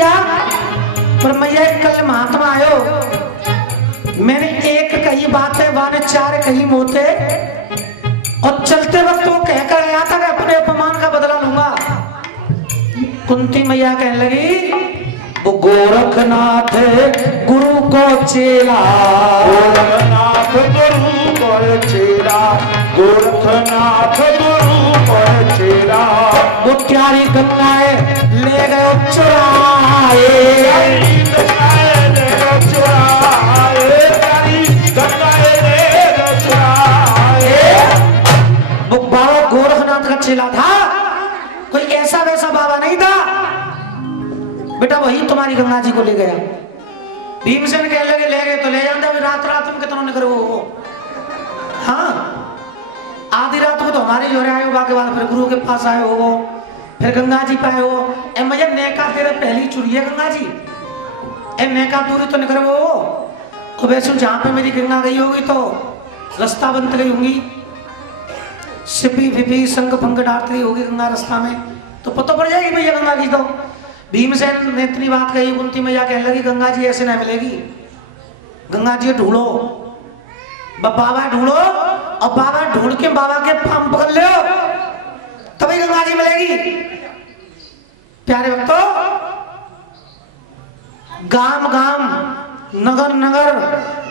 मैया, पर मैया कल महात्मा आयो, मैंने एक कही बातें वाने चार कही मोते, और चलते वक्त वो कहकर गया था कि अपने अपमान का बदला लूंगा। कुंती मैया कहने लगी, वो गोरखनाथ गुरु को चेला, गोरखनाथ गुरु को चेला, गोरखनाथ गुरु को चेला। वो प्यारी गंगाए ले गए चुराए, वो बाबा गोरखनाथ का चेला था, कोई ऐसा वैसा बाबा नहीं था बेटा। वही तुम्हारी गंगा जी को ले गया। भीमसेन कहने लगे ले गए तो ले जाते, अभी रात रात में कितना निकलो हो। हाँ, आधी रात को तो हमारे जोरे आए हो, बाकी बाद फिर गुरु के पास आए हो, फिर गंगा जी पाए हो। ए मैया नेका तेरे पहली चुरी है गंगा जी, ए नेका दूरी तो निकलो हो। तो वैसे जहां पे मेरी गंगा गई होगी तो रास्ता बनती गई होंगी, सिपी फिपी संग भंग डालती गई होगी गंगा रास्ता में, तो पता पड़ जाएगी भैया गंगा की। तो भीमसेन ने इतनी बात कही, कुंती मैया कहने लगी गंगा जी ऐसे नहीं मिलेगी, गंगा जी ढूंढो, बाबा ढूंढो, और बाबा ढूंढ के बाबा के पांव पकड़ लो तभी गंगा जी मिलेगी। प्यारे भक्तों, गांव गांव, नगर नगर,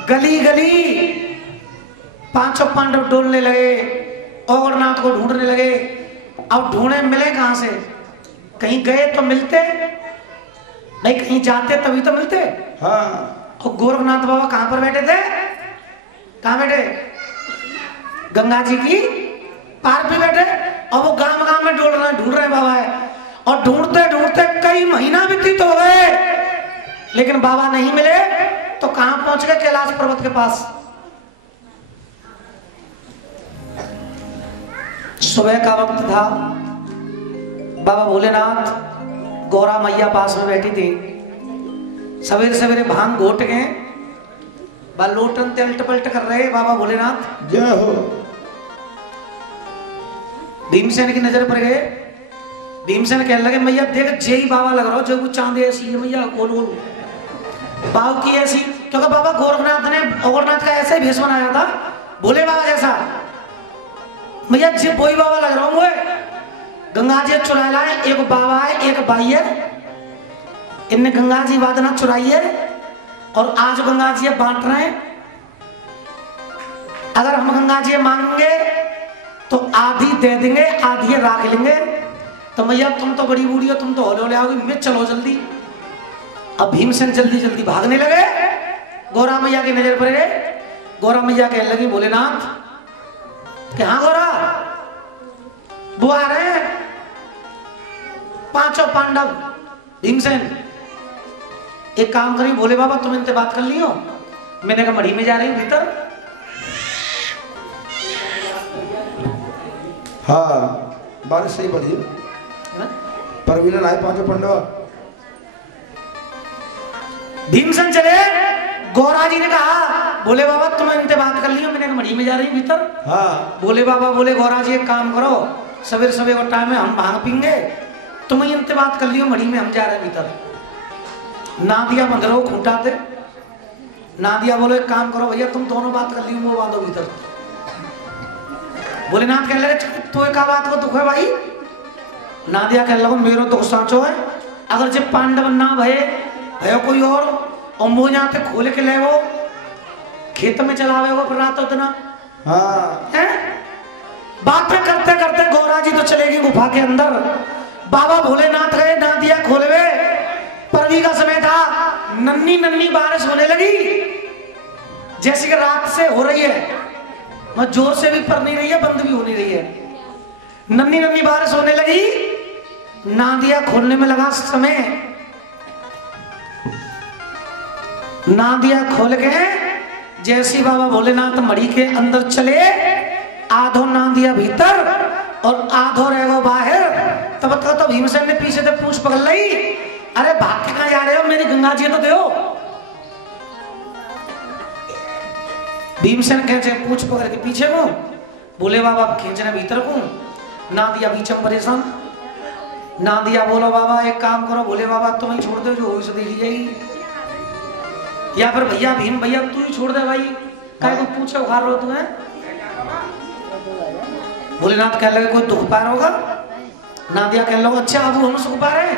गली गली पांचों पांडव डोलने लगे, औरनाथ को ढूंढने लगे। अब ढूंढे मिले कहां से? कहीं गए तो मिलते नहीं, कहीं जाते तभी तो मिलते। हाँ। और गोरखनाथ बाबा कहां पर बैठे थे? कहां बैठे? गंगा जी की पार पे बैठे, और वो गांव गांव में ढूंढ रहे बाबा है। और ढूंढते ढूंढते कई महीना व्यतीत हो गए, लेकिन बाबा नहीं मिले। तो कहां पहुंच गए? कैलाश पर्वत के पास। सुबह का वक्त था, बाबा भोलेनाथ गौरा मैया पास में बैठी थी। सवेरे सवेरे भांग घोट गए, लोटन तलट पलट कर रहे बाबा भोलेनाथ। जय हो। भीमसेन की नजर पर गए। भीमसेन कहने लगे मैया देख जेई बाबा लग रहा हो, जो वो चांदी ऐसी है मैया, गोल गोल बाबू की ऐसी, क्योंकि बाबा गोरखनाथ ने गोरखनाथ का ऐसा ही भेष बनाया था, भोले बाबा जैसा। मैया जी वही बाबा लग रहा हूं मैं। गंगा जी चुरा लाए, एक बाबा है एक भाई है, इनने गंगा जी वादना चुराई है, और आज गंगा जी बांट रहे हैं। अगर हम गंगा जी मांगेंगे तो आधी दे देंगे, आधी राख लेंगे। तो मैया तुम तो बड़ी बूढ़ी हो, तुम तो होले होले आओगी, मैं चलो जल्दी। अब भीमसेन जल्दी जल्दी भागने लगे, गौरा मैया की नजर पर गए। गौरा मैया कहने लगी भोलेनाथ कि हाँ गौरा, वो आ रहे हैं पांचों पांडव। भीमसेन एक काम करी भोले बाबा, तुम इनसे बात कर लियो। मैंने कहा मढ़ी में जा रही हूं भीतर। हाँ, बारिश सही पड़ी पर विलन आए पांचों पांडव। भीमसेन चले, गौरा जी ने कहा भोले बाबा तुम इनसे बात कर लियो, मैंने कहा मढ़ी में जा रही हूं भीतर। हाँ। भोले बाबा बोले गौरा जी एक काम करो, सवेरे सवेरे का टाइम है, हम भांग पीएंगे, तुम इनसे बात कर लियो, मढ़ी में हम जा रहे हैं भीतर। नादिया बंद रहो खूंटा थे। नादिया बोलो एक काम करो भैया, तुम दोनों बात कर लियो, वो बांधो भीतर। भोलेनाथ कहने लगे तो एक बात को दुख है भाई? नादिया कहने लगो मेरो दुख साचो है, अगर जब पांडव ना भये भयो कोई और मोह जाते खोल के ले वो खेत में चलावे हो फिर रात उतना। हाँ। बातें करते करते गौरा जी तो चलेगी गुफा के अंदर। बाबा भोलेनाथ गए, नादिया खोलवे। परवी का समय था, नन्ही नन्ही बारिश होने लगी, जैसे कि रात से हो रही है, मत जोर से भी पड़ नहीं रही है, बंद भी हो नहीं रही है। नन्ही नन्ही बारिश होने लगी, नादिया खोलने में लगा समय। नादिया खोल के जैसी बाबा भोलेनाथ मढ़ी के अंदर चले, आधो नादिया भीतर और आधो रहो बाहर। तब तक तो भीमसेन ने पीछे से पूछ पकड़ ली, अरे भाग के कहां जा रहे हो, मेरी गंगा जी तो दो। भीमसेन खींचे पूछ पकड़ के पीछे को, भोले बाबा खींचने भीतर को, नादिया बीच में परेशान। ना दिया बोलो बाबा एक काम करो भोले बाबा तुम ही छोड़ दो जो हो दे दी जाएगी, या फिर भैया भीम भैया तू ही छोड़ दे भाई, काय को पूछे उखाड़ रहे हो तू है। भोलेनाथ कह लगे कोई दुख पा रहा होगा, ना दिया कह लो अच्छा अब हम सुख पा रहे,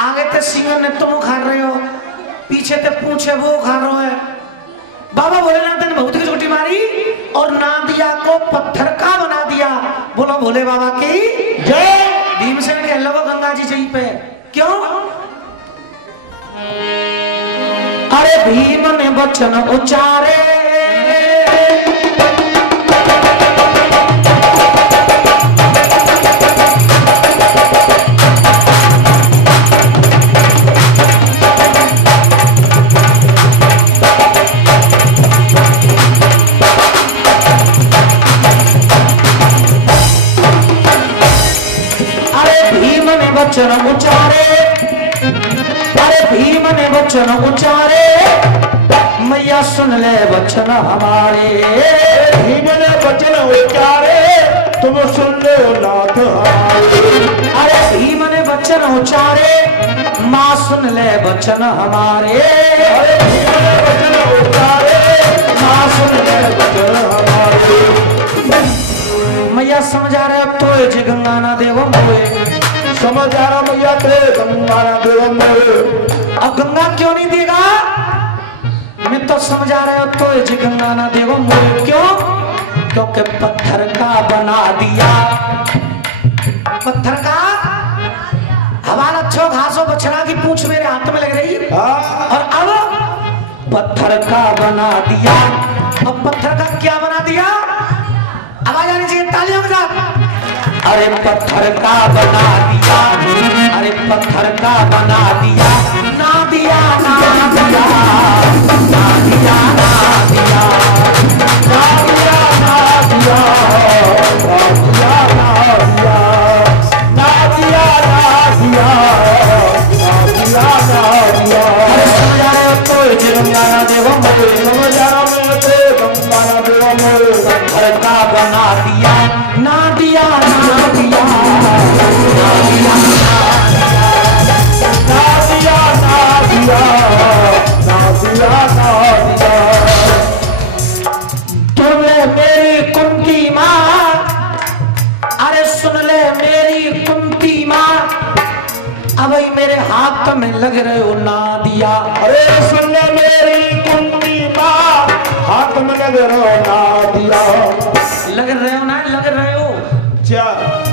आगे ते सिंगर ने तुम उखाड़ रहे हो, पीछे ते पूछे वो उखाड़ रहे है। बाबा भोलेनाथ ने बहुत की छोटी मारी और नादिया को पत्थर का बना दिया। बोलो भोले बाबा की जय। भीमसेन कह लो गंगा जी जई पे क्यों? अरे भीम ने वचन उच्चारे, वचन उचारे, अरे भीम ने वचन उचारे, मैया सुन ले वचन हमारे। भीम ने वचन उचारे तुम सुन लो नाथ हमारे। अरे भीम ने वचन उचारे माँ सुन ले वचन हमारे। अरे भीम ने वचन उचारे माँ सुन ले वचन हमारे। मैया समझा रहे अब तो जे गंगा ना देवो मोए, समझ आ रहा मैया तेरे गंगा ना देवो मोए। अब गंगा क्यों नहीं देगा? मैं तो समझा रहा हूं तो ये गंगा ना देवो मोए क्यों? क्योंकि पत्थर का बना दिया, पत्थर का हमारा अच्छो घासों बछड़ा की पूंछ मेरे हाथ में लग रही और अब पत्थर का बना दिया। अब पत्थर का क्या बना दिया? आवाज आनी चाहिए तालियों के साथ। अरे पत्थर का बना दिया, अरे पत्थर का बना दिया, ना दिया ना दिया, ना दिया ना दिया, ना दिया ना दिया, ना दिया ना दिया, ना दिया ना दिया। अरे समझा रहे हो तो गंगा ना देवो मोए, समझा रहा मैं तेरे गंगा ना देवो मोए। पत्थर का बना दिया, ना दिया ना दिया, ना दिया ना दिया, ना दिया, ना दिया, ना दिया। तुमने मेरी कुंती माँ, अरे सुन ले मेरी कुंती माँ, अब मेरे हाथ में लग रहे हो ना दिया। अरे सुन ले मेरी कुंती माँ, हाथ में लग रहे हो ना दिया। लग रहे हो ना लग रहे हो क्या?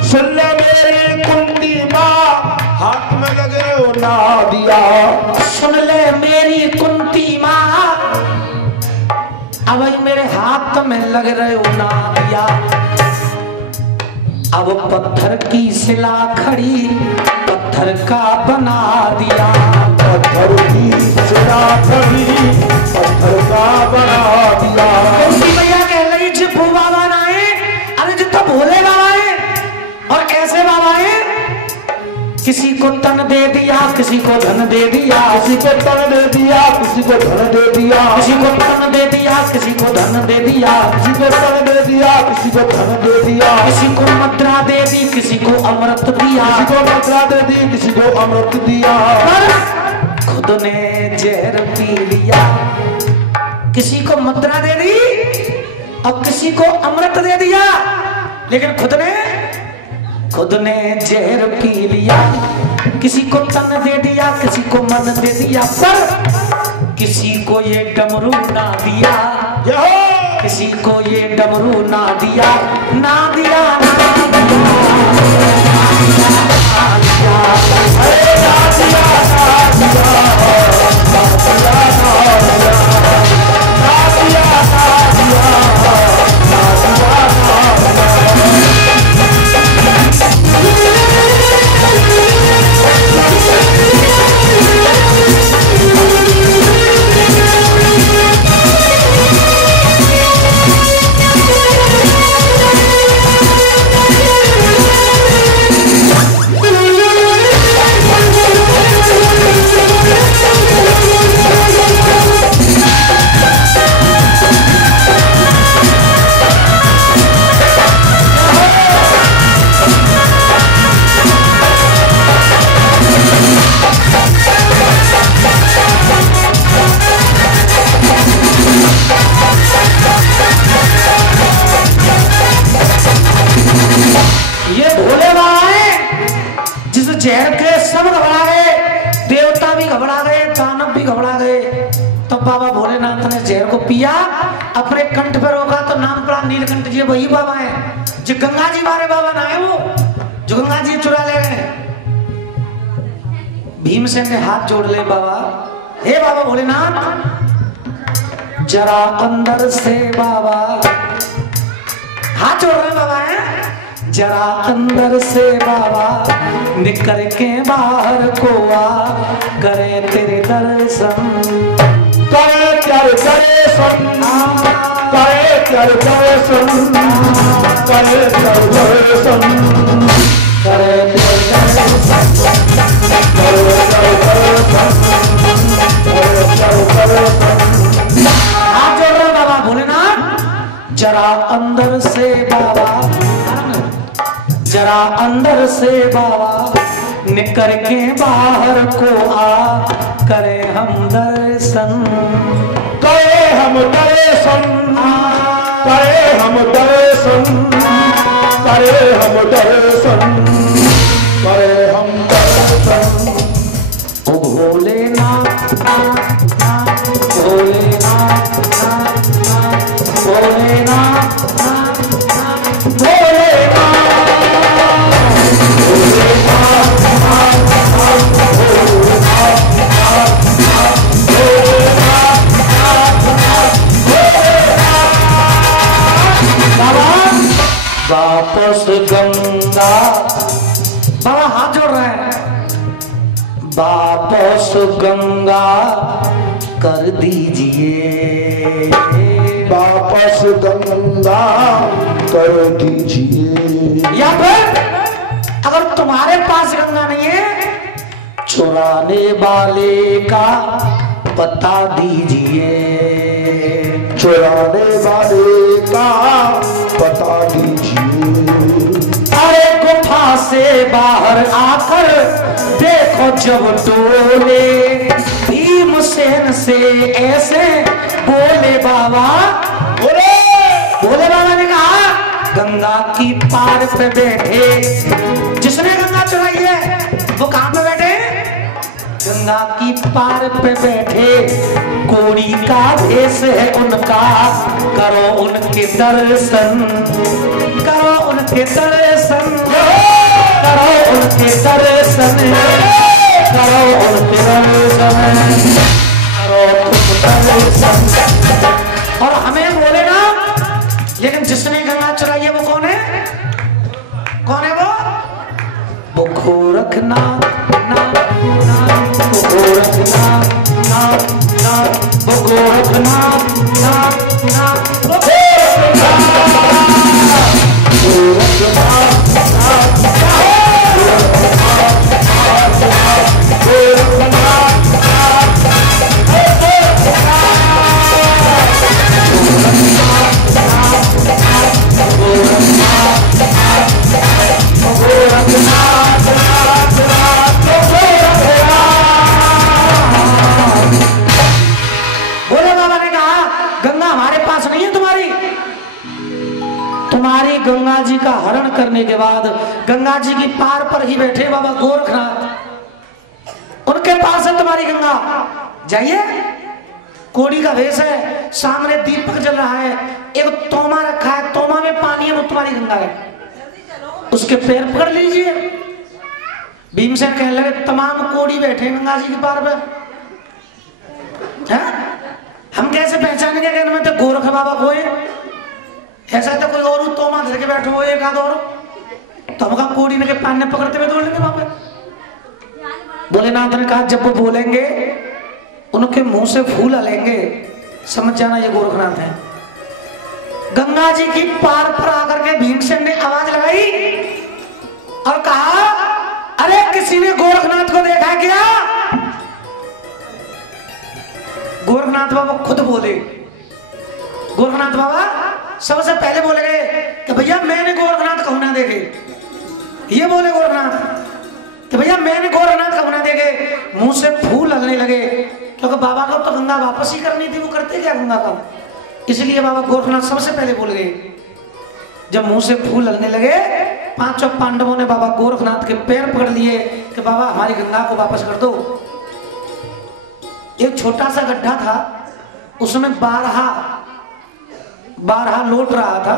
सुन ले मेरी कुंती माँ, हाथ में लग रहे हो ना दिया। सुन ले मेरी कुंती माँ, अब मेरे हाथ में लग रहे हो ना दिया। अब पत्थर की शिला खड़ी पत्थर का बना दिया, पत्थर की शिला खड़ी पत्थर का बना दिया। उसी भैया कह रही जिपू बाबा ना है, अरे जितना भोले बाबा है और कैसे बाबा है, किसी को तन दे दिया किसी को धन दे दिया, किसी को तन दे दिया किसी को धन दे दिया, किसी को तन दे दिया किसी को धन दे दिया, किसी को तन दे दिया किसी को धन दे दिया, किसी को मुद्रा दे दी किसी को अमृत दिया, किसी को मुद्रा दे दी किसी को अमृत दिया, पर खुद ने जहर पी लिया। किसी को मुद्रा दे दी और किसी को अमृत दे दिया, लेकिन खुद ने जहर पी लिया। किसी को तन दे दिया किसी को मन दे दिया, पर किसी को ये डमरू ना दिया, किसी को ये डमरू ना दिया, ना दिया ना दिया, ना दिया, अरे ना दिया ना दिया, ना दिया ना दिया, ना दिया ना दिया, ना दिया ना दिया। नीलकंठ जी वही बाबा है जो गंगा जी बारे बाबा ना है, वो जो गंगा जी चुरा ले गए। भीमसेन ने हाथ जोड़ ले बाबा, हे बाबा भोलेनाथ जरा अंदर से बाबा हाथ जोड़ रहे बाबा है, जरा अंदर से बाबा निकल के बाहर को आ, करे तेरे दर्शन, करे तेरे दर्शन, करे तेरे दर्शन, करे तेरे दर्शन, करे तेरे दर्शन, करे तेरे दर्शन, करे तेरे दर्शन। हाथ जोड़ रहे बाबा भोलेनाथ, जरा अंदर से बाबा, जरा अंदर से बाबा निकल के बाहर को आ, करे हम दर्शन, करे हम दर्शन, करे हम दर्शन, करे हम दर्शन, करे हम दर्शन। ओ भोलेनाथ भोलेनाथ भोलेनाथ वापस गंगा, बाबा हाथ जोड़ रहे हैं, वापस गंगा कर दीजिए, वापस गंगा कर दीजिए। या फिर अगर तुम्हारे पास गंगा नहीं है, चुराने वाले का पता दीजिए, चुराने वाले का पता दीजिए। अरे गुफा से बाहर आकर देखो जब टोले, भीमसेन से ऐसे बोले बाबा, बोले बाबा ने कहा गंगा की पार पे बैठे, जिसने गंगा चुराई है वो कहां पे बैठे, गंगा की पार पे बैठे, कोड़ी का भेष है उनका, करो उनके दर्शन, करो उनके दर्शन, करो उनके दर्शन, करो उनके दर्शन, करो उनके दर्शन। और हमें बोले ना, लेकिन जिसने गंगा चुराई है वो कौन है, कौन है वो गोरखनाथ, गोरखनाथ, गोरखनाथ, तुम्हारी गंगा जी का हरण करने के बाद गंगा जी की पार पर ही बैठे बाबा गोरखनाथ, उनके पास है तुम्हारी गंगा, जाइए। कोड़ी का वेश है, सामने दीपक जल रहा है, एक तोमा रखा है, तोमा में पानी है, वो तुम्हारी गंगा है, उसके पैर पकड़ लीजिए। भीमसेन कहने लगे तमाम कोड़ी बैठे गंगा जी की पार पर, हम कैसे पहचानेंगे कि इनमें तो गोरख बाबा को है, ऐसा तो कोई और तोमा धर के बैठे हुए एक आध और, तो हम कहा कोड़ी के पानी पकड़ते हुए दौड़ लेंगे वहां पे। भोलेनाथ ने कहा जब वो बोलेंगे उनके मुंह से फूल हलेंगे, समझ जाना ये गोरखनाथ है। गंगा जी की पार पर आकर के भीमसेन ने आवाज लगाई और कहा अरे किसी ने गोरखनाथ को देखा क्या? गोरखनाथ बाबा खुद बोले, गोरखनाथ बाबा सबसे पहले बोले गए कि भैया मैंने गोरखनाथ कहूं ना देखे, ये बोले गोरखनाथ कि भैया मैंने गोरखनाथ कहूं ना देखे। मुंह से फूल हलने लगे क्योंकि बाबा को तो गंगा वापस ही करनी थी, वो करते क्या गंगा का, इसलिए बाबा गोरखनाथ सबसे पहले बोल गए। जब मुंह से फूल हलने लगे पांचों पांडवों ने बाबा गोरखनाथ के पैर पकड़ लिए कि बाबा हमारी गंगा को वापस कर दो। एक छोटा सा गड्ढा था, उसमें 12 बारहा लौट रहा था।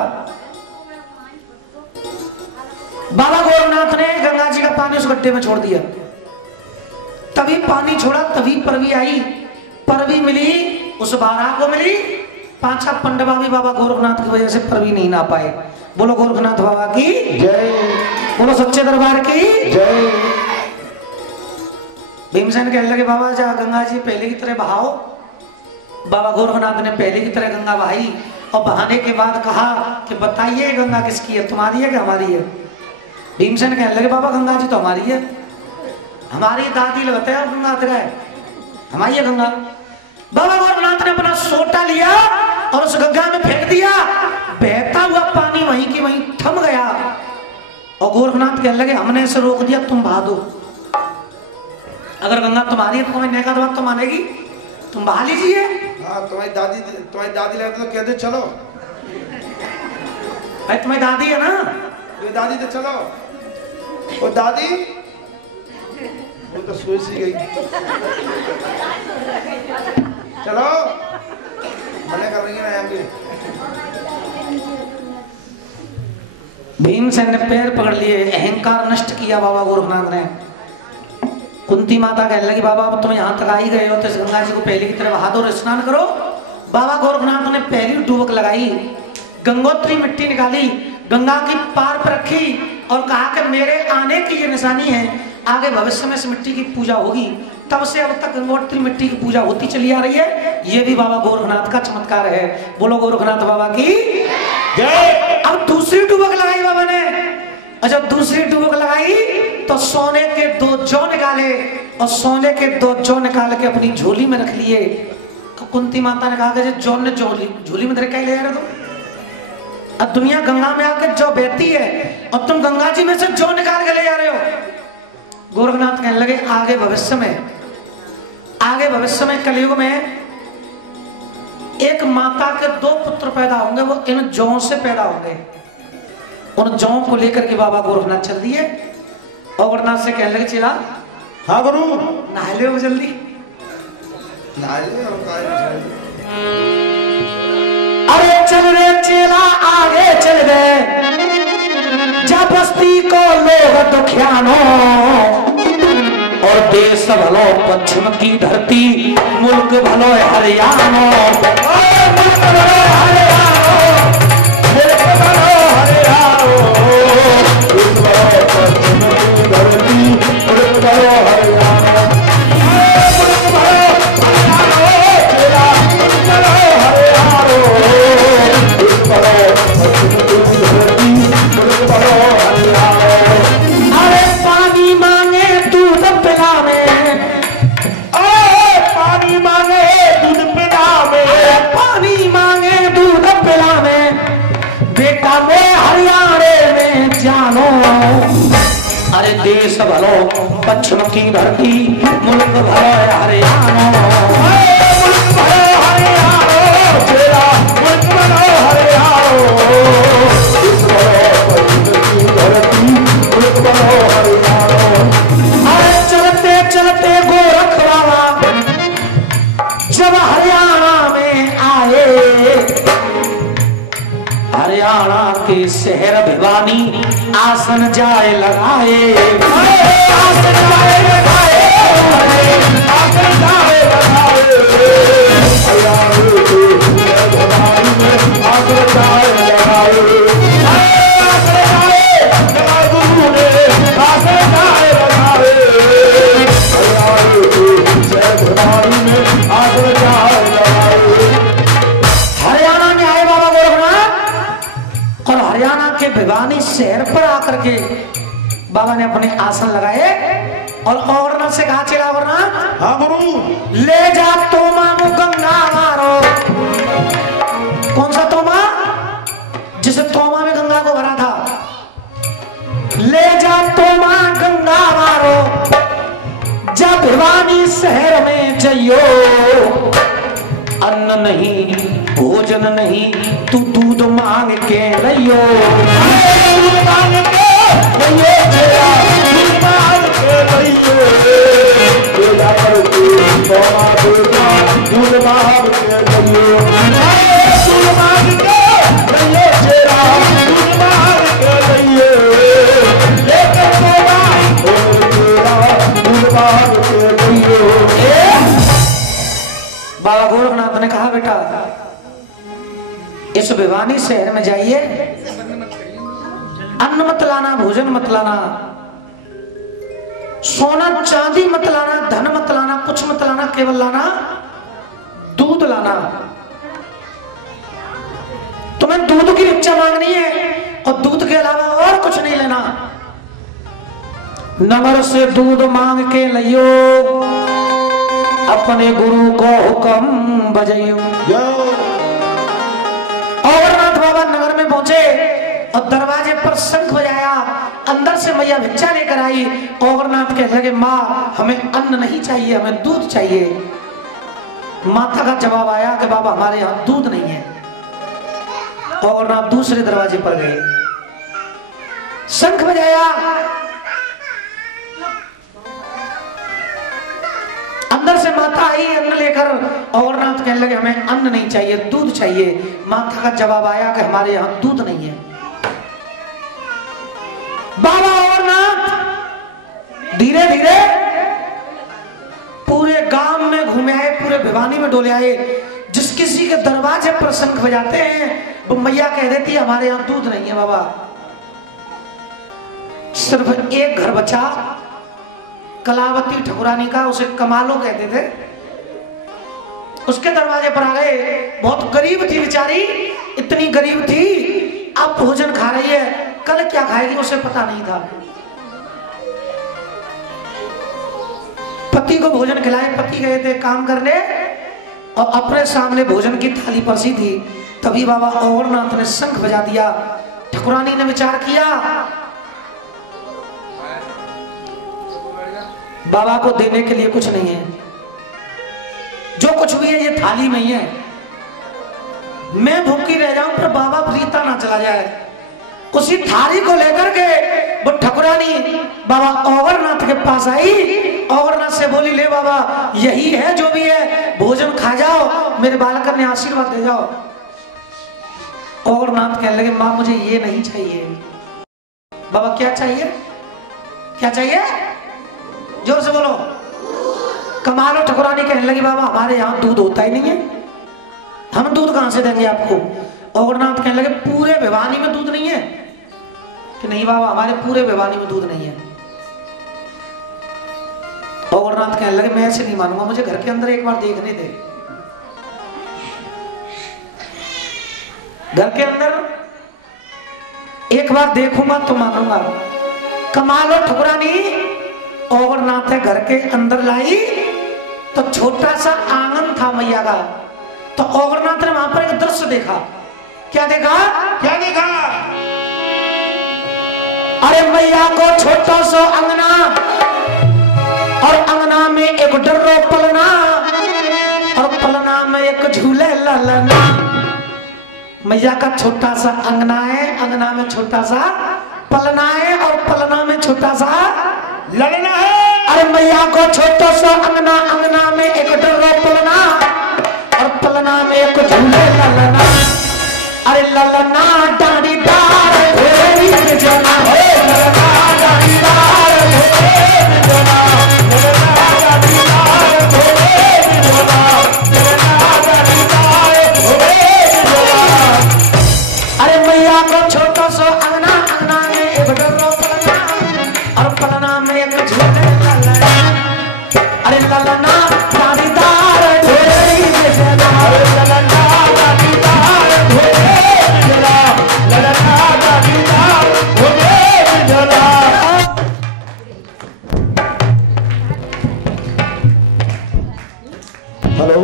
बाबा गोरखनाथ ने गंगा जी का पानी उस गड्ढे में छोड़ दिया। तभी पानी छोड़ा, तभी परवी आई। परवी मिली उस बारहा को मिली। पांचा पंडवा भी बाबा गोरखनाथ की वजह से परवी नहीं ना पाए। बोलो गोरखनाथ बाबा की जय, बोलो सच्चे दरबार की जय। भीमसेन कहने लगे बाबा जा गंगा जी पहले की तरह बहाओ। बाबा गोरखनाथ ने पहले की तरह गंगा बहाई और बहाने के बाद कहा कि बताइए गंगा किसकी है, तुम्हारी है कि हमारी है? भीमसेन कहने लगे बाबा गंगा जी तो हमारी है, हमारी दादी लगता है गंगा है, हमारी है गंगा। बाबा गोरखनाथ ने अपना सोटा लिया और उस गंगा में फेंक दिया। बहता हुआ पानी वहीं की वहीं थम गया और गोरखनाथ कहने लगे हमने इसे रोक दिया, तुम बहा दो। अगर गंगा तुम्हारी है तो तुम्हें नेका बात तो मानेगी, तुम बहा लीजिए। हाँ तुम्हारी दादी लगता तो कह दे चलो। भाई तुम्हारी दादी है ना, ये दादी तो चलो। वो दादी वो तो सोई सी गई। चलो मना कर रही है ना आगे। भीमसेन ने पैर पकड़ लिए, अहंकार नष्ट किया बाबा गोरखनाथ ने। कुंती माता कहने लगी बाबा अब तुम यहाँ तक आ ही गए हो तो इस गंगा जी को पहले की तरह बहा दो और स्नान करो। बाबा गोरखनाथ ने पहली डुबक लगाई, गंगोत्री मिट्टी निकाली, गंगा की पार पर रखी और कहा कि मेरे आने की ये निशानी है, आगे भविष्य में इस मिट्टी की पूजा होगी। तब से अब तक गंगोत्री मिट्टी की पूजा होती चली आ रही है। ये भी बाबा गोरखनाथ का चमत्कार है। बोलो गोरखनाथ बाबा की जय। अब दूसरी डुबक लगाई बाबा ने, और जब दूसरी डुबक लगाई तो सोने के 2 जौ निकाले और सोने के 2 जौ निकाल के अपनी झोली में रख लिए। कुंती माता ने कहा कि जौ ने झोली में धर के ले जा रहे तुम? अब दुनिया गंगा में आकर जौ बहती है और तुम गंगा जी में से जौ निकाल के ले जा रहे हो। गोरखनाथ कहने लगे आगे भविष्य में कलयुग में एक माता के 2 पुत्र पैदा होंगे, वो इन जौ से पैदा होंगे। उन जौ को लेकर के बाबा गोरखनाथ चल दिए और गोरखनाथ से कहने लगे चला हाँ गुरु नहा ले जल्दी। अरे चल रे चेला आगे चल गए, जा बस्ती को लोग दुखियानो और देश भलो पश्चिम की धरती, मुल्क भलो हरियाणा, मुल्क भलो हरियाणा, मुल्क भलो हरियाणा, मुल्क भलो पश्चिम की धरती, मुल्क भलो हरियाणा, मुल्क भलो हरियाणा, मुल्क भलो हरियाणा, मुल्क भलो पश्चिम की धरती, मुल्क भलो हरियाणा। अरे पानी मांगे दूध पिलावे, पानी मांगे दूध पिलावे, पानी मांगे दूध पिलावे, बेटा मैं हरियाणे में जानो। अरे देश भलो पश्चिम की धरती, मुल्क भलो हरियाणा, मुल्क भलो हरियाणा, तेरा मुल्क भलो हरियाणा, देश भलो पश्चिम की धरती, मुल्क भलो हरियाणा। अरे चलते चलते गोरख बाबा जब हरियाणा में आए, हरियाणा के शहर भिवानी आसन जाए लगाए, आसन जाए लगाए, आसन जाए लगाए, हरियाणा के शहर भिवानी में आसन जाए लगाए, आसन जाए लगा गुरु ने, आसन जाए लगाए, हरियाणा के शहर भिवानी में आसन जाए लगाए। हरियाणा में आए बाबा गोरखनाथ और हरियाणा के भिवानी शहर पर आकर के बाबा ने अपने आसन लगाए और औरनाथ से कहा चला औरनाथ हाँ गुरु ले जा तोमा मु गंगा मारो। कौन सा तोमा? जिसे तोमा में गंगा को भरा था। ले जा तोमा गंगा मारो, जब भिवानी शहर में जइयो, अन्न नहीं भोजन नहीं तू दूध मांग के लइयो, दूध मांग के लइयो, तेरा दूध मांग के लइयो, तेरा दूध मांग के लइयो, दूध मांग के अन्न मत लाना, भोजन मत लाना, सोना चांदी मत लाना, धन मत लाना, कुछ मत लाना, केवल लाना दूध लाना। तुम्हें दूध की इच्छा मांगनी है और दूध के अलावा और कुछ नहीं लेना। नगर से दूध मांग के लियो, अपने गुरु को हुक्म बजाइयो। अमरनाथ बाबा नगर में पहुंचे और दरवाजे पर शंख बजाया। अंदर से मैया भिक्षा लेकर आई। अमरनाथ कहने लगे, माँ हमें अन्न नहीं चाहिए, हमें दूध चाहिए। माता का जवाब आया कि बाबा हमारे यहाँ दूध नहीं है। अमरनाथ दूसरे दरवाजे पर गए, शंख बजाया। अंदर से माता आई अन्न लेकर। अमरनाथ कहने लगे, हमें अन्न नहीं चाहिए, दूध चाहिए। माता का जवाब आया कि हमारे यहाँ दूध नहीं है। बाबा अमरनाथ धीरे धीरे पूरे गांव में घूमे आए, पूरे भिवानी में डोले आए। जिस किसी के दरवाजे पर शंख बजाते हैं वो मैया कह देती है हमारे यहाँ दूध नहीं है। बाबा सिर्फ एक घर बचा, कलावती ठकुरानी का, उसे कमालो कहते थे। उसके दरवाजे पर आ गए। बहुत गरीब थी बेचारी, इतनी गरीब थी, अब भोजन खा रही है, कल क्या खाएगी उसे पता नहीं था। पति को भोजन खिलाए, पति गए थे काम करने और अपने सामने भोजन की थाली परसी थी। तभी बाबा अमरनाथ ने शंख बजा दिया। ठकुरानी ने विचार किया, बाबा को देने के लिए कुछ नहीं है, जो कुछ भी है ये थाली में ही है। मैं भूखी रह जाऊं पर बाबा प्रीता ना चला जाए। उसी थाली को लेकर के वो ठकुरानी बाबा अमरनाथ के पास आई। अमरनाथ से बोली, ले बाबा यही है जो भी है, भोजन खा जाओ, मेरे बालक ने आशीर्वाद दे जाओ। अमरनाथ कहने लगे, मां मुझे ये नहीं चाहिए। बाबा क्या चाहिए, क्या चाहिए, जोर से बोलो। कमालो ठकुरानी कहने लगी, बाबा हमारे यहाँ दूध होता ही नहीं है, हम दूध कहां से देंगे आपको। अमरनाथ कहने लगे, पूरे भिवानी में दूध नहीं है? कि नहीं बाबा हमारे पूरे भिवानी में दूध नहीं है। अमरनाथ कहने लगे, मैं ऐसे नहीं मानूंगा, मुझे घर के अंदर एक बार देखने दे। घर के अंदर एक बार देखूंगा तो मानूंगा। कमालो ठकुरानी अमरनाथ के घर के अंदर लाई तो छोटा सा आंगन था मैया का। तो अमरनाथ ने वहां पर एक दृश्य देखा। क्या देखा, क्या देखा? अरे मैया को छोटा सा अंगना और अंगना में एक डर्रो पलना और पलना में एक झूले ललना। मैया का छोटा सा अंगना है, अंगना में छोटा सा पलना है और पलना में छोटा सा ललना है। अरे मैया को छोटा सा अंगना, अंगना में एक डर्रो पलना और पलना में एक झूले ललना। अरे ललना डांडीदार भेरी जना हो, ललना डांडीदार भेरी जना, ललना डांडीदार भेरी जना, ललना डांडीदार भेरी जना। अरे मैया को छोटा सा अंगना, अंगना में एक डर्रो पलना और पलना में एक झूले ललना। अरे ललना डांडीदार भेरी जना, ललना डांडीदार भेरी जना, ललना डांडीदार भेरी जना। हेलो,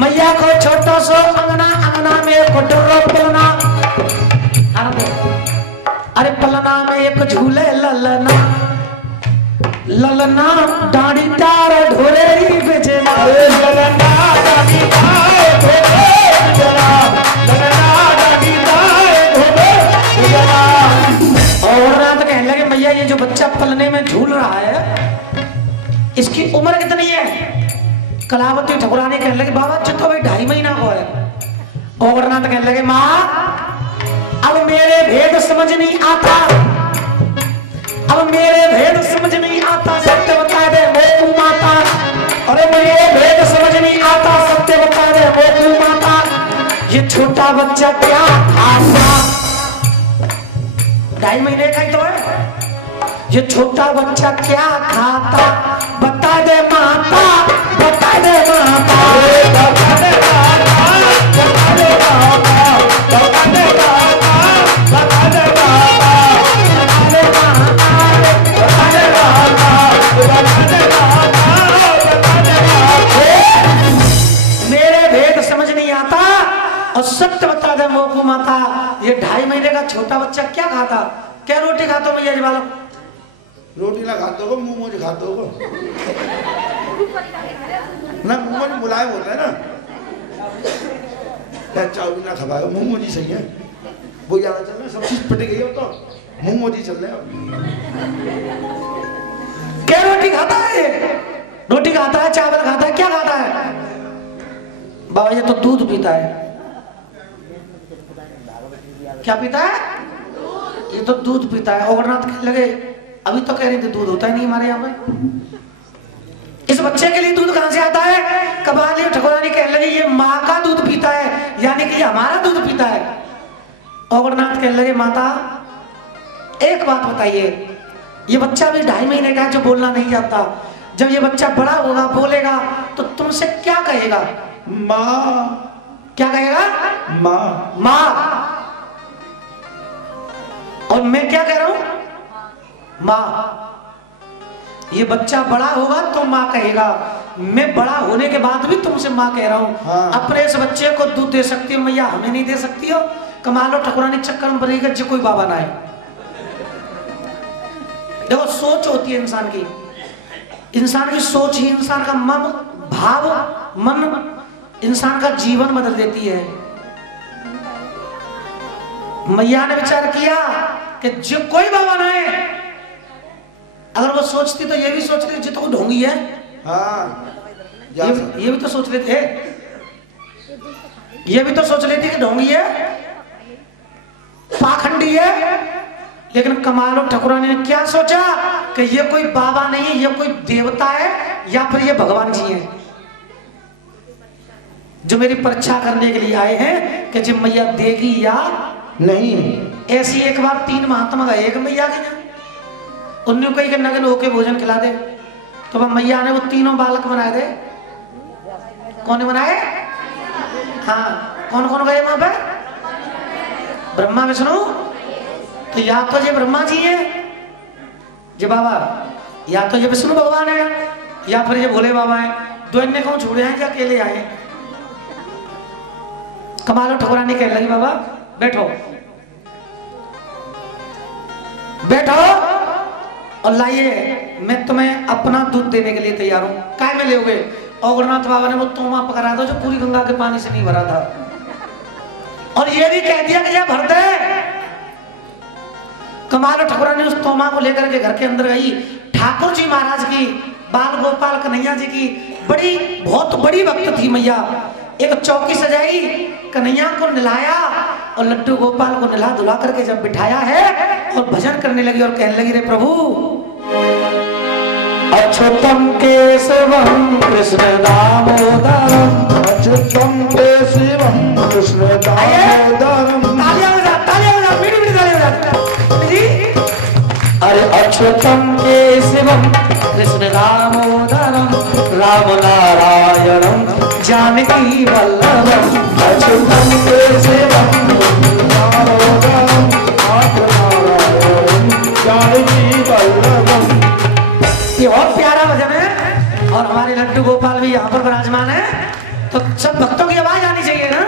मैया को छोटा सा अंगना, अंगना में एक डर्रो पलना, अरे पलना में एक झूले ललना, ललना डांडीदार ढोलेरी बेचना, ललना डांडीदार ढोलेरी बेचना, ललना डांडीदार ढोलेरी बेचना। और रात कहने लगे, मैया ये जो बच्चा पलने में झूल रहा है इसकी उम्र कितनी है? कलावती ठकुरानी कहने लगी, बाबा जो तो भाई 2.5 महीना को है। अमरनाथ गोरखनाथ कहने लगे माँ अब मेरे भेद समझ नहीं आता, अब मेरे भेद समझ नहीं आता, सत्य बता दे मोकू माता। अरे मेरे भेद समझ नहीं आता, सत्य बता दे मोकू माता। ये छोटा बच्चा क्या खाता, 2.5 महीने का ही तो है। ये छोटा बच्चा क्या खाता, बता दे माता, बता दे माता, बता दे माता, बता दे माता, बता दे माता, बता दे माता, बता दे माता, बता दे माता, बता दे माता, बता दे माता। मेरे भेद समझ नहीं आता और सत्य बता दे मोकू माता। ये 2.5 महीने का छोटा बच्चा क्या खाता, क्या रोटी खाता मैया जी वालों? रोटी ना खाते हो, मुंह मुझे खाते हो ना, मुंह मुझे मुलायम होता है ना, चावल ना खवाए, मुंह मुझे सही है। वो ज्यादा चल रहा है, सब चीज पिट गई हो तो मुंह मुझे चल रहे हो। क्या रोटी खाता है? रोटी खाता है, चावल खाता है, क्या खाता है? बाबा ये तो दूध पीता है। क्या पीता है? ये तो दूध पीता है। ओवरनाथ कहने लगे अभी तो कह रहे थे दूध होता ही नहीं हमारे यहाँ पे, इस बच्चे के लिए दूध कहां से आता है? कबाली ठकुरानी कहने लगे ये माँ का दूध पीता है, यानी कि ये हमारा दूध पीता है। ओवरनाथ कहने लगे माता एक बात बताइए, ये बच्चा भी 2.5 महीने का है जो बोलना नहीं जानता, जब ये बच्चा बड़ा होगा बोलेगा तो तुमसे क्या कहेगा? माँ। क्या कहेगा? माँ। माँ। और मैं क्या कह रहा हूं? माँ। ये बच्चा बड़ा होगा तो माँ कहेगा, मैं बड़ा होने के बाद भी तुमसे माँ कह रहा हूँ। हाँ। अपने इस बच्चे को दूध दे सकती हो मैया, हमें नहीं दे सकती हो? कमालो ठकुरानी चक्कर में बनेगा जो कोई बाबा ना है। देखो सोच होती है इंसान की, इंसान की सोच ही इंसान का मन भाव मन इंसान का जीवन बदल देती है। मैया ने विचार किया कि जो कोई बाबा ना है, अगर वो सोचती तो ये भी सोचती जो तो ढोंगी है। हाँ। ये भी तो सोच लेते, ये भी तो सोच लेती कि ढोंगी है, पाखंडी है। लेकिन कमालो ठकुरानी ने क्या सोचा कि ये कोई बाबा नहीं है, ये कोई देवता है या फिर ये भगवान जी हैं जो मेरी परीक्षा करने के लिए आए हैं कि जब मैया देगी या नहीं। ऐसी एक बार 3 महात्मा गए एक मैया के यहाँ, उन्होंने कही कि नगन होके भोजन खिला दे, तो वह मैया ने वो 3 बालक बनाए थे। कौन बनाए? हाँ, कौन कौन गए वहां पे? ब्रह्मा विष्णु। तो या तो ये ब्रह्मा जी है जी बाबा, या तो ये विष्णु भगवान है, या फिर ये भोले बाबा है। दो अन्य कौन छोड़े हैं या अकेले आए? कमालो ठकुरानी कहने लगी बाबा बैठो बैठो और लाइए, मैं तुम्हें अपना दूध देने के लिए तैयार हूं। काय में लोगे? ओगरनाथ बाबा ने वो तोमा पकड़ा था जो पूरी गंगा के पानी से नहीं भरा था, और ये भी कह दिया कि यह भर दे। कमाल ठकुरानी उस तोमा को लेकर के घर के अंदर गई। ठाकुर जी महाराज की, बाल गोपाल कन्हैया जी की बहुत बड़ी भक्त थी मैया। एक चौकी सजाई, कन्हैया को नहलाया और लड्डू गोपाल को नहला धुला करके जब बिठाया है और भजन करने लगी और कहने लगी, रे प्रभु अच्युतम केशवम कृष्ण दामोदरम, अच्युतम केशवम कृष्ण दामोदरम। तालियां बजा, तालियां बजा, मीठी मीठी तालियां बजा जी। अरे अच्युतम केशवम कृष्ण दामोदरम, राम नारायणम जानकी वल्लभम। अच्युतम केशवम दामोदरम, राम नारायणम जानकी वल्लभम। ये और प्यारा भजन है और हमारे लड्डू गोपाल भी यहाँ पर विराजमान है, तो सब भक्तों की आवाज आनी चाहिए ना।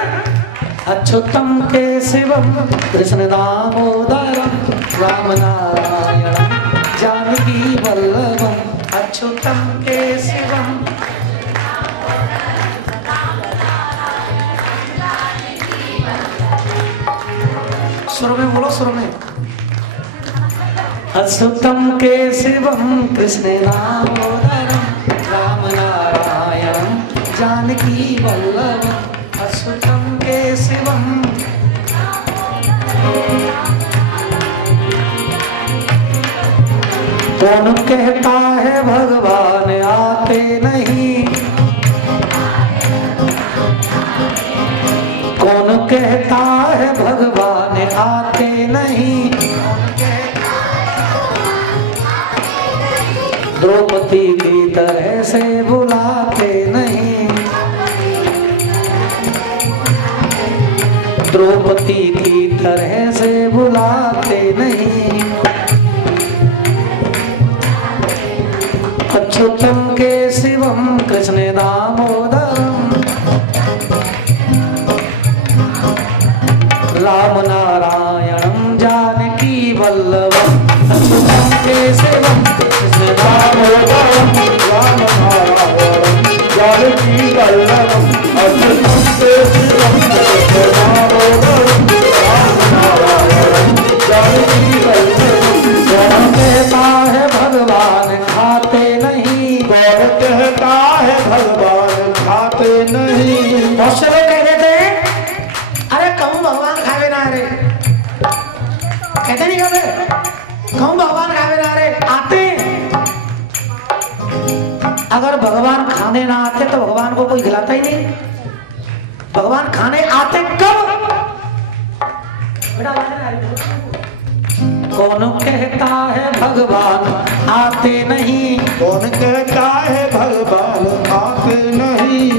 अच्युतम केशवम कृष्ण दामोदरम, राम नारायणम जानकी वल्लभम। अच्युतम केशवम। सुर में बोलो, सुर में। अच्युतम केशवम कृष्ण दामोदरम, राम नारायणम जानकी वल्लभम। अच्युतम केशवम कौन कहता है भगवान आते नहीं, कौन कहता है भगवान आते नहीं, द्रौपदी की तरह से बुलाते नहीं, द्रौपदी की तरह से बुलाते नहीं, अच्युतम केशवम कृष्ण दामोदरम, राम नारायणम जानकी वल्लभम, अच्युतम केशवम कृष्ण दामोदरम, राम नारायणम जानकी वल्लभम, अच्युतम केशवम कृष्ण दामोदरम, राम नारायणम जानकी वल्लभम। कौन कहता है भगवान खाते नहीं, कौन कहता है भगवान खाते नहीं। बहुत से लोग कह देते हैं अरे कहूँ भगवान खावे ना रे, कहते नहीं कहते कहूँ भगवान खावे ना रे, आते हैं। अगर भगवान खाने ना आते तो भगवान को कोई खिलाता ही नहीं। भगवान खाने आते कब? कौन कहता है भगवान आते नहीं, कौन कहता है भगवान आते नहीं,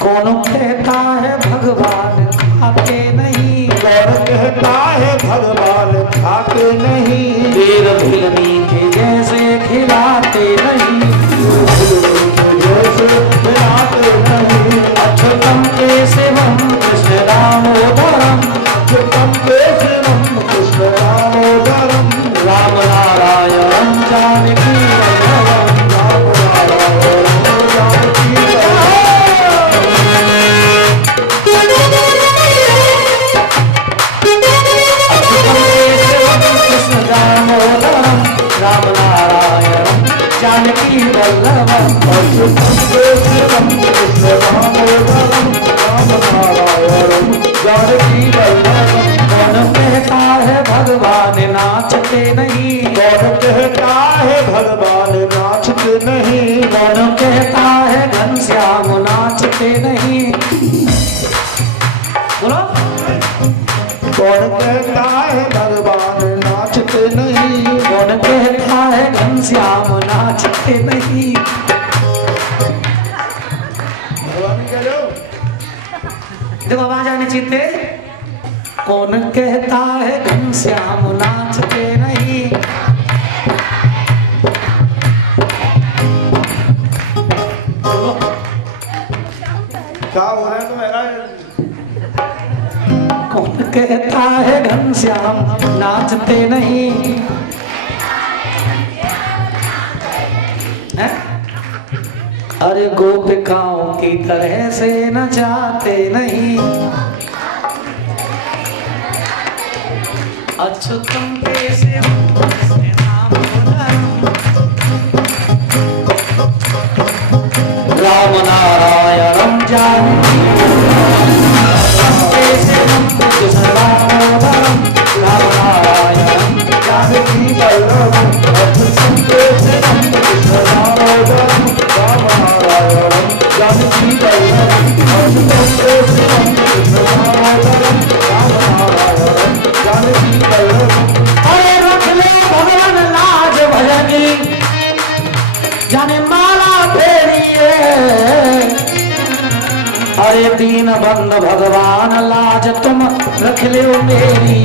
कौन कहता है भगवान खाते नहीं, कौन कहता है भगवान खाते नहीं, वीर भिलनी के जैसे खिलाते नहीं, जैसे खिलाते नहीं, अच्युतम केशवम कृष्ण दामोदरम, अच्युतम केशवम कृष्ण दामोदरम, राम नारायणम जानकी वल्लभम, राम नारायणम जानकी कृष्ण दामोदरम, राम नारायणम जानकी वल्लभम, अच्युतम केशवम कृष्ण दामोदरम, राम नारायणम जानकी वल्लभम। कौन कहता है भगवान नाचते नहीं, कौन कहता है भगवान नाचते नहीं, कौन कहता है घनश्याम नाचते नहीं, बोलो कौन कहता है भगवान नाचते नहीं, कौन कहता है घनश्याम नाचते नहीं, भगवान कह लो देखो आवाज आनी चाहिए। कौन कहता है घनश्याम नाचते नहीं, क्या हो रहा है तुम्हारा? कौन कहता है घनश्याम नाचते नहीं, हैं? अरे गोपिकाओं की तरह से नचाते नहीं, अच्युतम केशवम कृष्ण दामोदरम, राम नारायणम जानकी केशवम कृष्ण दामोदरम, राम नारायणम जानकी वल्लभम, अच्युतम केशवम कृष्ण दामोदरम, राम नारायणम जानकी वल्लभम, अच्युतम केशवम कृष्ण दामोदरम, राम नारायणम जानकी वल्लभम। अरे रख ले भगवान लाज भजनी, जाने माला फेरिए, अरे दीन बंद भगवान लाज तुम रख ले मेरी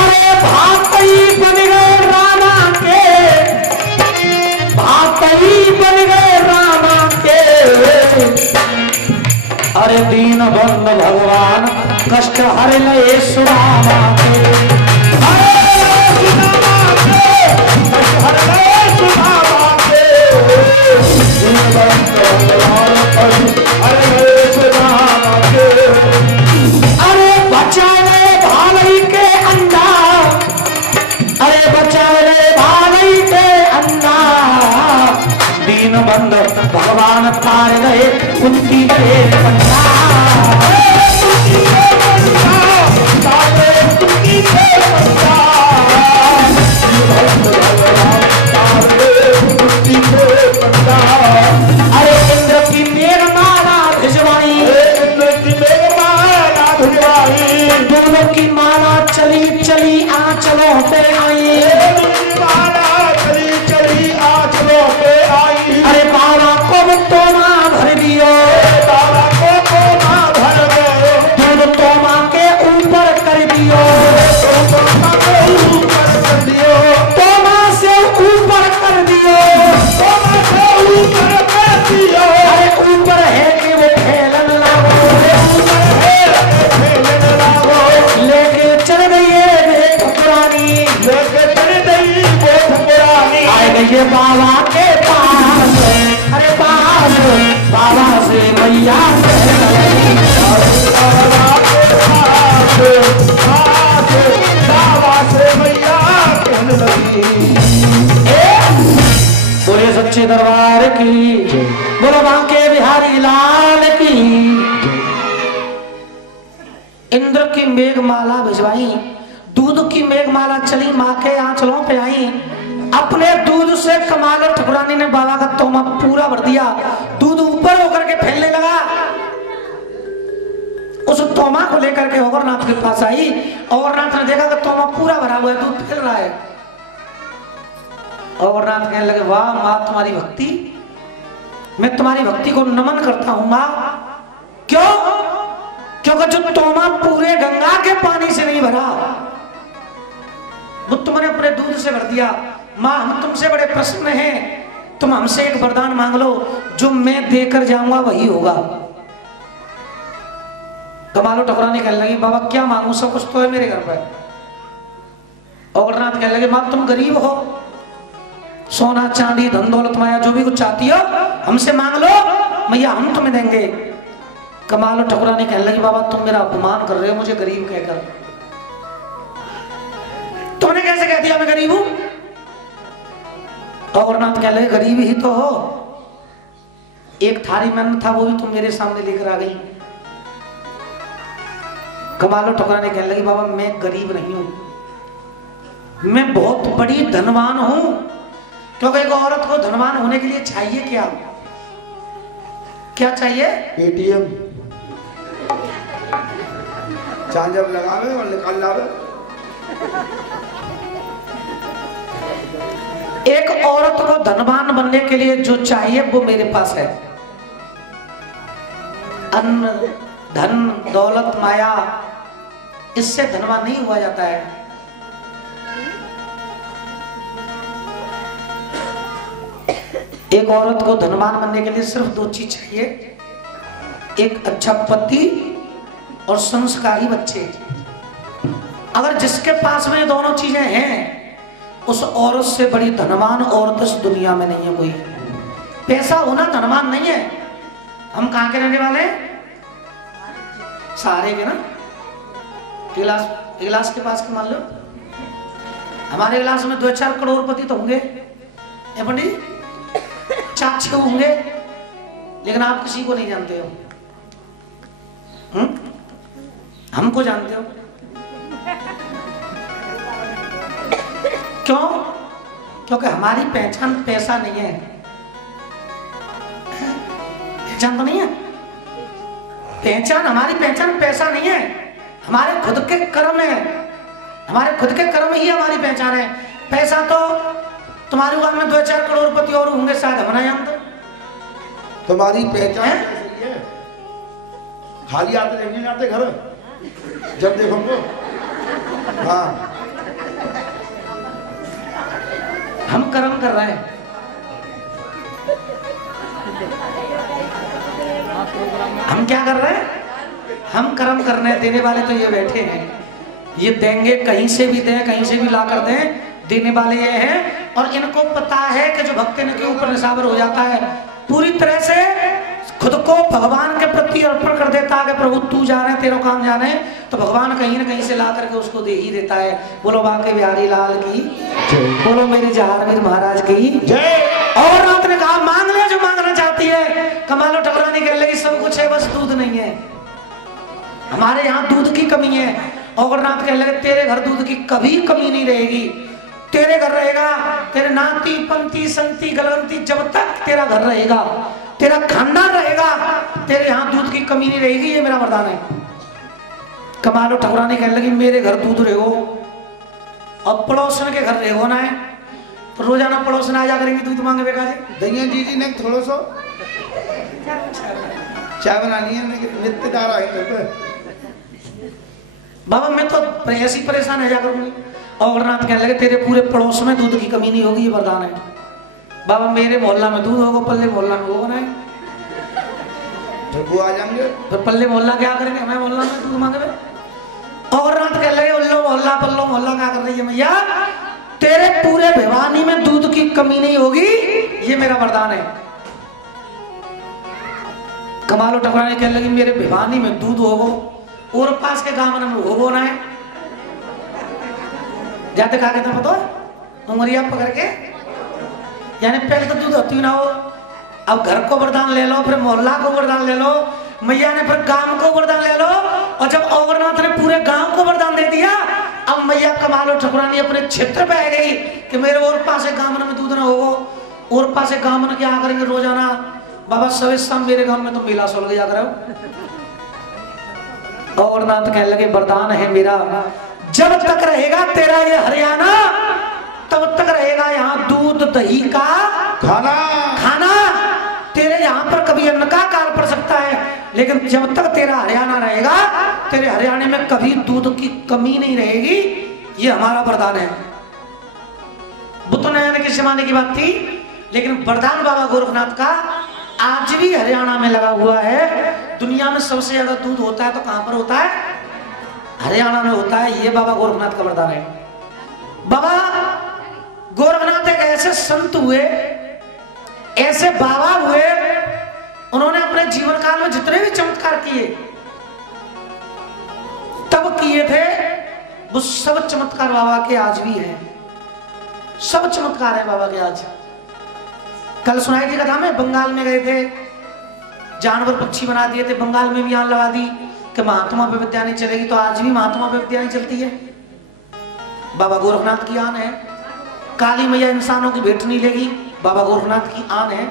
अरे भातई बन गए राणा के, भातई बन गए राणा के, अरे दीन बंद भगवान कष्ट हर लए सुदामा के, अरे बंद भगवान पार गए कुंती के पंडा। अरे इंद्र की मेघमाला भिजवाई, दोनों की माला चली चली आंचलों पे आई। अरे बाबा को तोमा भर दियो, दूध तोमा के ऊपर कर दियो, तोमा से ऊपर कर दियो। अरे ऊपर है कि वो फैलन लागो, लेके चल गई है पुरानी, आए गई बाबा के पास। अरे पास बाबा से मैया बोले सच्चे दरबार की, बोलो बांके बिहारी लाल की। इंद्र की मेघमाला भिजवाई, दूध की मेघमाला चली माँ के आंचलों पे आई। अपने दूध से कमाल ठकुरानी ने बाबा का तोमा पूरा भर दिया, दूध ऊपर होकर के फैलने लगा। उस तोमा को लेकर के अवरनाथ के पास आई। अवरनाथ ने देखा कि तोमा पूरा भरा हुआ है, दूध फैल रहा है। अवरनाथ कहने लगे, वाह माँ तुम्हारी भक्ति, मैं तुम्हारी भक्ति को नमन करता हूं माँ। क्यों? क्योंकि जो तोमा पूरे गंगा के पानी से नहीं भरा, वो तुमने अपने दूध से भर दिया। माँ हम तुमसे बड़े प्रसन्न हैं, तुम हमसे एक वरदान मांग लो, जो मैं देकर जाऊंगा वही होगा। कमालो ठकुरानी कहने लगी, बाबा क्या मांगू, सब कुछ तो है मेरे घर पर। अवरनाथ कहने लगे, माँ तुम गरीब हो, सोना चांदी धन दौलत माया जो भी कुछ चाहती हो हमसे मांग लो, मैया हम तुम्हें देंगे। कमालो ठकुरानी कहने लगी, बाबा तुम मेरा अपमान कर रहे हो मुझे गरीब कहकर। तुमने कैसे कह दिया मैं गरीब हूं? अवरनाथ कहने लगे, गरीब ही तो हो, एक थारी में था वो भी तुम मेरे सामने लेकर आ गई। कमालो ठकुरानी कहने लगी, बाबा मैं गरीब नहीं हूं, मैं बहुत बड़ी धनवान हूं। क्योंकि एक औरत को धनवान होने के लिए चाहिए क्या? क्या चाहिए? एटीएम चार्ज जब लगावे और निकाल लावे। एक औरत को धनवान बनने के लिए जो चाहिए वो मेरे पास है। अन्न धन दौलत माया, इससे धनवान नहीं हुआ जाता है। एक औरत को धनवान बनने के लिए सिर्फ दो चीज चाहिए, एक अच्छा पति और संस्कारी बच्चे। अगर जिसके पास में दोनों चीजें हैं, उस औरत से बड़ी धनवान औरत इस दुनिया में नहीं है कोई। पैसा होना धनवान नहीं है। हम कहां के रहने वाले हैं? सारे के ना। गिलास के पास के मान लो, हमारे गिलास में 2-4 करोड़पति तो होंगे, पंडित 4-6 होंगे, लेकिन आप किसी को नहीं जानते हो। हमको जानते हो। क्यों? क्योंकि हमारी पहचान पैसा नहीं है। पहचान तो नहीं है, पहचान हमारी पहचान पैसा नहीं है, हमारे खुद के कर्म है। हमारे खुद के कर्म ही हमारी पहचान है। पैसा तो तुम्हारे गांव में 2-4 करोड़पति और होंगे शायद, हम ना जानते। तुम्हारी पहचान है? खाली आते नहीं आते घर, जब देखो तो। हाँ हम कर्म कर रहे हैं। हम क्या कर रहे हैं? हम कर्म करने देने वाले तो ये बैठे हैं, ये देंगे, कहीं से भी दें, कहीं से भी ला कर दें, देने वाले ये हैं। और इनको पता है कि जो भक्त इनके ऊपर निशावर हो जाता है, पूरी तरह से खुद को भगवान के प्रति अर्पण कर देता है कि प्रभु तू जाने, तेरा काम जाने, तो भगवान कहीं ना कहीं से ला करके उसको दे ही देता है। बोलो बांके बिहारी लाल की, बोलो मेरे जहांगीर महाराज की जय। और रात ने कहा मांग ले जो मांग नहीं है, हमारे यहाँ दूध की कमी है। औगरनाथ कहने लगे तेरे घर दूध की कभी कमी नहीं रहेगी, तेरे घर रहेगा, तेरे नाती पंती संती गलवंती जब तक तेरा घर रहेगा, तेरा खानदान रहेगा, तेरे यहाँ दूध की कमी नहीं रहेगी, ये मेरा वरदान है। कमालो ठकुरानी कहने लगी मेरे घर दूध रहेगो, अब पड़ोसन के घर रहेगो ना है तो रोजाना पड़ोसन आ जा करेंगे दूध मांगे बेटा दैया जी ने थोड़ा सा चाय बनानी है, नित्य डाल रहे हैं बाबा, मैं तो ऐसी परेशान है जा करूंगी। औगरनाथ कहने लगे तेरे पूरे पड़ोस में दूध की कमी नहीं होगी, ये वरदान है। बाबा मेरे मोहल्ला में दूध होगा, पल्ले मोहल्ला में होगा ना, वो आ जाएंगे फिर पल्ले मोहल्ला क्या करेंगे, मैं मोहल्ला में दूध मांगे। औगरनाथ कहने लगे उल्लो मोहल्ला पल्लो मोहल्ला क्या कर रही है मैया, तेरे पूरे भिवानी में दूध की कमी नहीं होगी, ये मेरा वरदान है। कमालो ठकुरानी कहने लगी मेरे भिवानी में दूध होगो और पास के गांव में होगो ना है, जाते खा के पता उमरिया पकड़ के, यानी पहले तो दूध होती ना हो, अब घर को वरदान ले लो, फिर मोहल्ला को वरदान ले लो, मैया ने फिर गांव को वरदान ले लो, और जब औगरनाथ ने पूरे गांव को वरदान दे दिया, अब मैया कमालो ठकुरानी अपने क्षेत्र पे आ गई कि मेरे और पासे गांव में दूध ना होगो, और पासे गांव में क्या करेंगे रोजाना, बाबा सवे शाम मेरे गांव में तो मेला सोल गया करो। औगरनाथ कहने लगे वरदान है मेरा, जब तक रहेगा तेरा ये हरियाणा तब तक रहेगा यहाँ दूध दही का खाना, तेरे यहाँ पर कभी अन्न का काल पड़ सकता है, लेकिन जब तक तेरा हरियाणा रहेगा तेरे हरियाणा में कभी दूध की कमी नहीं रहेगी, ये हमारा वरदान है। बुद्ध नयन के जमाने की बात थी, लेकिन वरदान बाबा गोरखनाथ का आज भी हरियाणा में लगा हुआ है। दुनिया में सबसे ज्यादा दूध होता है तो कहां पर होता है, हरियाणा में होता है, ये बाबा गोरखनाथ का वरदान है। बाबा गोरखनाथ एक ऐसे संत हुए, ऐसे बाबा हुए, उन्होंने अपने जीवन काल में जितने भी चमत्कार किए तब किए थे, वो सब चमत्कार बाबा के आज भी हैं, सब चमत्कार है बाबा के आज। कल सुनाई थी कथा में, बंगाल में गए थे, जानवर पक्षी बना दिए थे, बंगाल में भी आन लगा दी कि महात्मा पे विद्या नहीं चलेगी, तो आज भी महात्मा पे विद्या नहीं चलती है, बाबा गोरखनाथ की आन है। काली मैया इंसानों की भेंट नहीं लेगी, बाबा गोरखनाथ की आन है।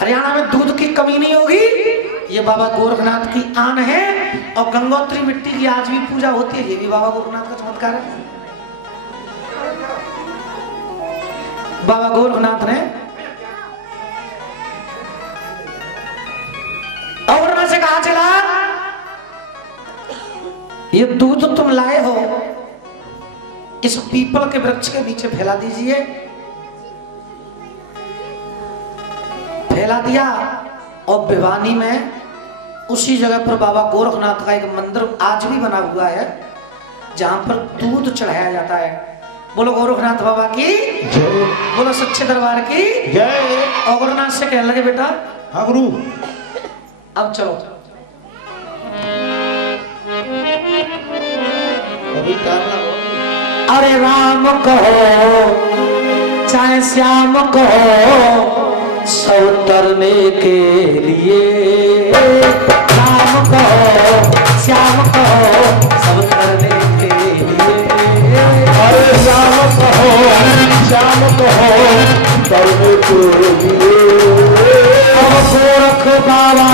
हरियाणा में दूध की कमी नहीं होगी, ये बाबा गोरखनाथ की आन है। और गंगोत्री मिट्टी की आज भी पूजा होती है, ये भी बाबा गोरखनाथ का चमत्कार है। बाबा गोरखनाथ ने औगरनाथ से कहा चला ये दूध तुम लाए हो इस पीपल के वृक्ष के नीचे फैला दीजिए। फैला दिया, और भिवानी में उसी जगह पर बाबा गोरखनाथ का एक मंदिर आज भी बना हुआ है, जहां पर दूध चढ़ाया जाता है। बोलो गोरखनाथ बाबा की जय, बोलो सच्चे दरबार की जय। औगरनाथ से कहने लगे बेटा हाँ गुरु, अब चलो, अभी अरे राम कहो चाहे श्याम कहो सब तरने के लिए, राम कहो श्याम कहो सब तरने के लिए, अरे राम कहो श्याम कहो तरने के लिए। अब गोरख बाबा